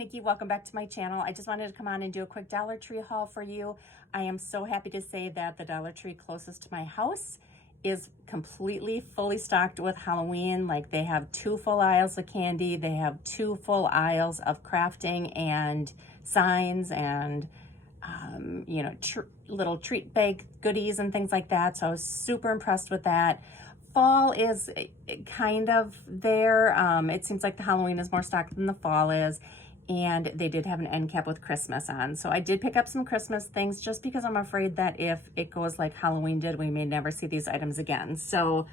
Nikki. Welcome back to my channel. I just wanted to come on and do a quick Dollar Tree haul for you. I am so happy to say that the Dollar Tree closest to my house is completely fully stocked with Halloween. Like, they have 2 full aisles of candy, they have 2 full aisles of crafting and signs and you know, little treat bag goodies and things like that. So I was super impressed with that. Fall is kind of there. It seems like the Halloween is more stocked than the fall is. And they did have an end cap with Christmas on. So I did pick up some Christmas things just because I'm afraid that if it goes like Halloween did, we may never see these items again. So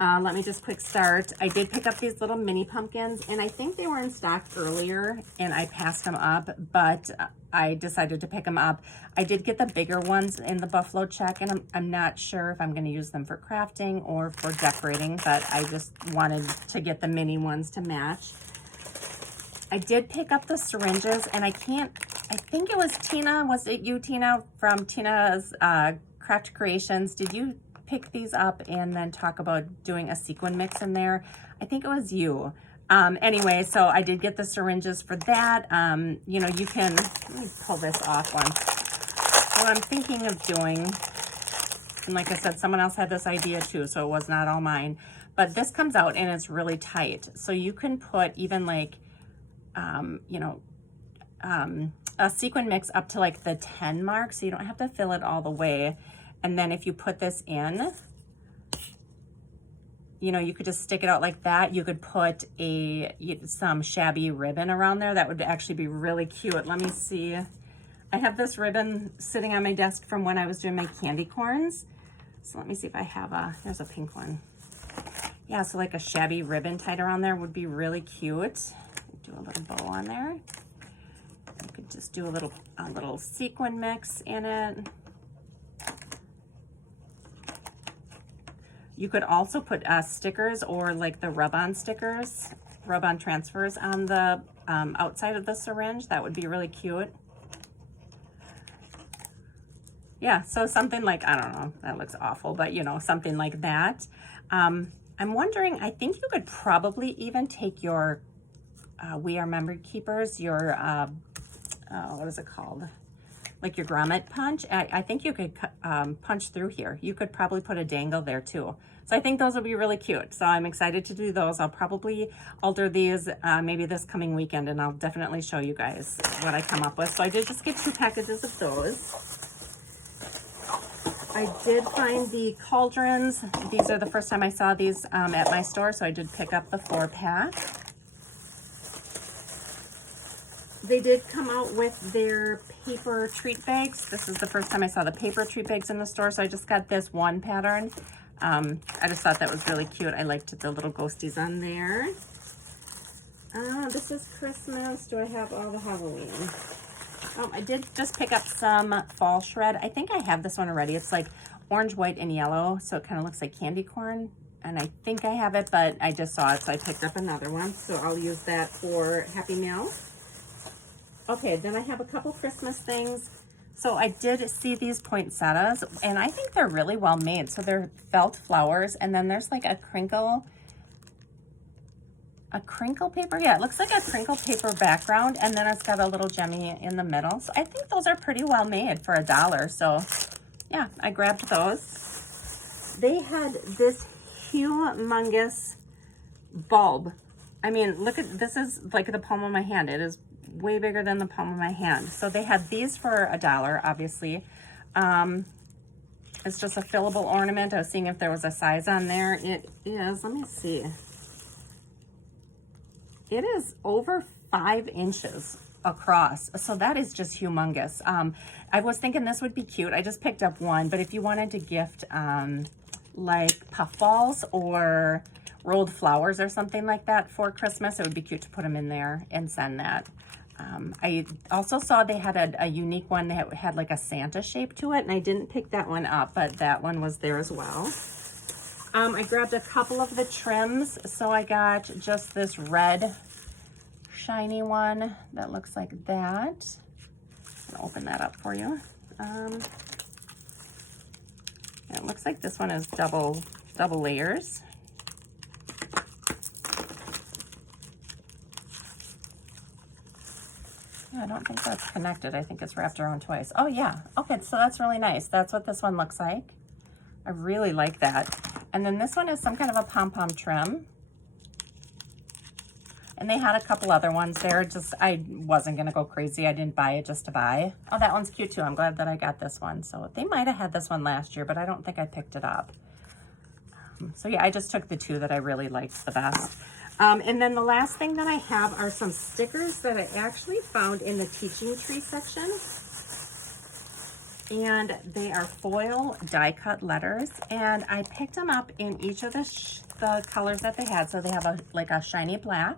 let me just quick start. I did pick up these little mini pumpkins, and I think they were in stock earlier and I passed them up, but I decided to pick them up. I did get the bigger ones in the buffalo check, and I'm not sure if I'm going to use them for crafting or for decorating, but I just wanted to get the mini ones to match. I did pick up the syringes, and I think it was Tina. Was it you, Tina, from Tina's Craft Creations? Did you pick these up and then talk about doing a sequin mix in there? I think it was you. Anyway, so I did get the syringes for that. You know, you can, let me pull this off one. What I'm thinking of doing, and like I said, someone else had this idea too, so it was not all mine, but this comes out and it's really tight. So you can put even like, you know, a sequin mix up to like the 10 mark, so you don't have to fill it all the way. And then if you put this in, you know, you could just stick it out like that. You could put some shabby ribbon around there. That would actually be really cute. Let me see. I have this ribbon sitting on my desk from when I was doing my candy corns. So let me see if I have here's a pink one. Yeah, so like a shabby ribbon tied around there would be really cute. Do a little bow on there. You could just do a little sequin mix in it. You could also put stickers or like the rub-on stickers, rub-on transfers on the outside of the syringe. That would be really cute. Yeah, so something like, I don't know, that looks awful, but you know, something like that. I'm wondering, I think you could probably even take your We Are Memory Keepers, your, what is it called? Like your grommet punch. I think you could punch through here. You could probably put a dangle there too. So I think those will be really cute. So I'm excited to do those. I'll probably alter these maybe this coming weekend, and I'll definitely show you guys what I come up with. So I did just get 2 packages of those. I did find the cauldrons. These are the first time I saw these at my store, so I did pick up the 4-pack. They did come out with their paper treat bags. This is the first time I saw the paper treat bags in the store, so I just got this one pattern. I just thought that was really cute. I liked the little ghosties on there. This is Christmas. Do I have all the Halloween? Oh, I did just pick up some fall shred. I think I have this one already. It's like orange, white, and yellow, so it kind of looks like candy corn. And I think I have it, but I just saw it, so I picked up another one. So I'll use that for Happy Meal. Okay, then I have a couple Christmas things. So I did see these poinsettias, and I think they're really well made. So they're felt flowers, and then there's like a crinkle paper. Yeah, it looks like a crinkle paper background, and then it's got a little gemmy in the middle. So I think those are pretty well made for $1. So yeah, I grabbed those. They had this humongous bulb. I mean, look at, this is like the palm of my hand. It is way bigger than the palm of my hand. So they had these for $1, obviously. It's just a fillable ornament. I was seeing if there was a size on there. It is, let me see. It is over 5 inches across. So that is just humongous. I was thinking this would be cute. I just picked up one, but if you wanted to gift like puffballs or rolled flowers or something like that for Christmas, it would be cute to put them in there and send that. I also saw they had a unique one that had like a Santa shape to it, and I didn't pick that one up, but that one was there as well. I grabbed a couple of the trims. So I got just this red shiny one that looks like that. I'll open that up for you. It looks like this one is double layers. I don't think that's connected. I think it's wrapped around twice. Oh yeah, okay, so that's really nice. That's what this one looks like. I really like that. And then this one is some kind of a pom-pom trim. And they had a couple other ones there. Just, I wasn't gonna go crazy. I didn't buy it just to buy. Oh, that one's cute too. I'm glad that I got this one. So they might have had this one last year, but I don't think I picked it up. So yeah, I just took the two that I really liked the best. And then the last thing that I have are some stickers that I actually found in the teaching tree section. And they are foil die cut letters. And I picked them up in each of the colors that they had. So they have like a shiny black.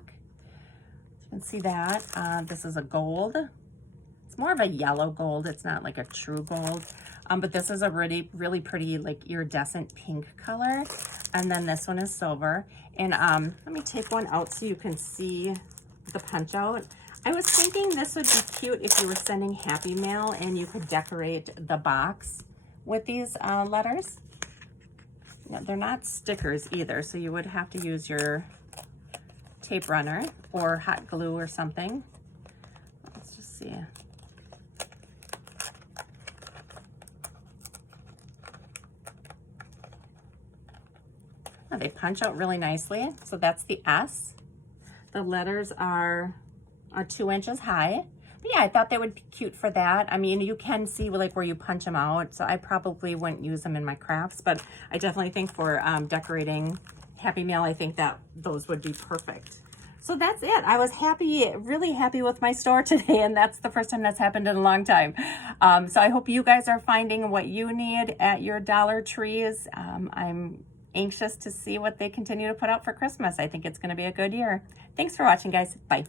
You can see that. This is a gold. It's more of a yellow gold. It's not like a true gold. But this is a really, really pretty, like iridescent pink color. And then this one is silver. And let me take one out so you can see the punch out. I was thinking this would be cute if you were sending Happy Mail and you could decorate the box with these letters. No, they're not stickers either, so you would have to use your tape runner or hot glue or something. Let's just see. Oh, they punch out really nicely. So that's the S. The letters are 2 inches high. But yeah, I thought they would be cute for that. I mean, you can see like where you punch them out. So I probably wouldn't use them in my crafts, but I definitely think for decorating Happy Mail, I think that those would be perfect. So that's it. I was happy, really happy with my store today, and that's the first time that's happened in a long time. So I hope you guys are finding what you need at your Dollar Trees. I'm anxious to see what they continue to put out for Christmas. I think it's going to be a good year. Thanks for watching, guys. Bye.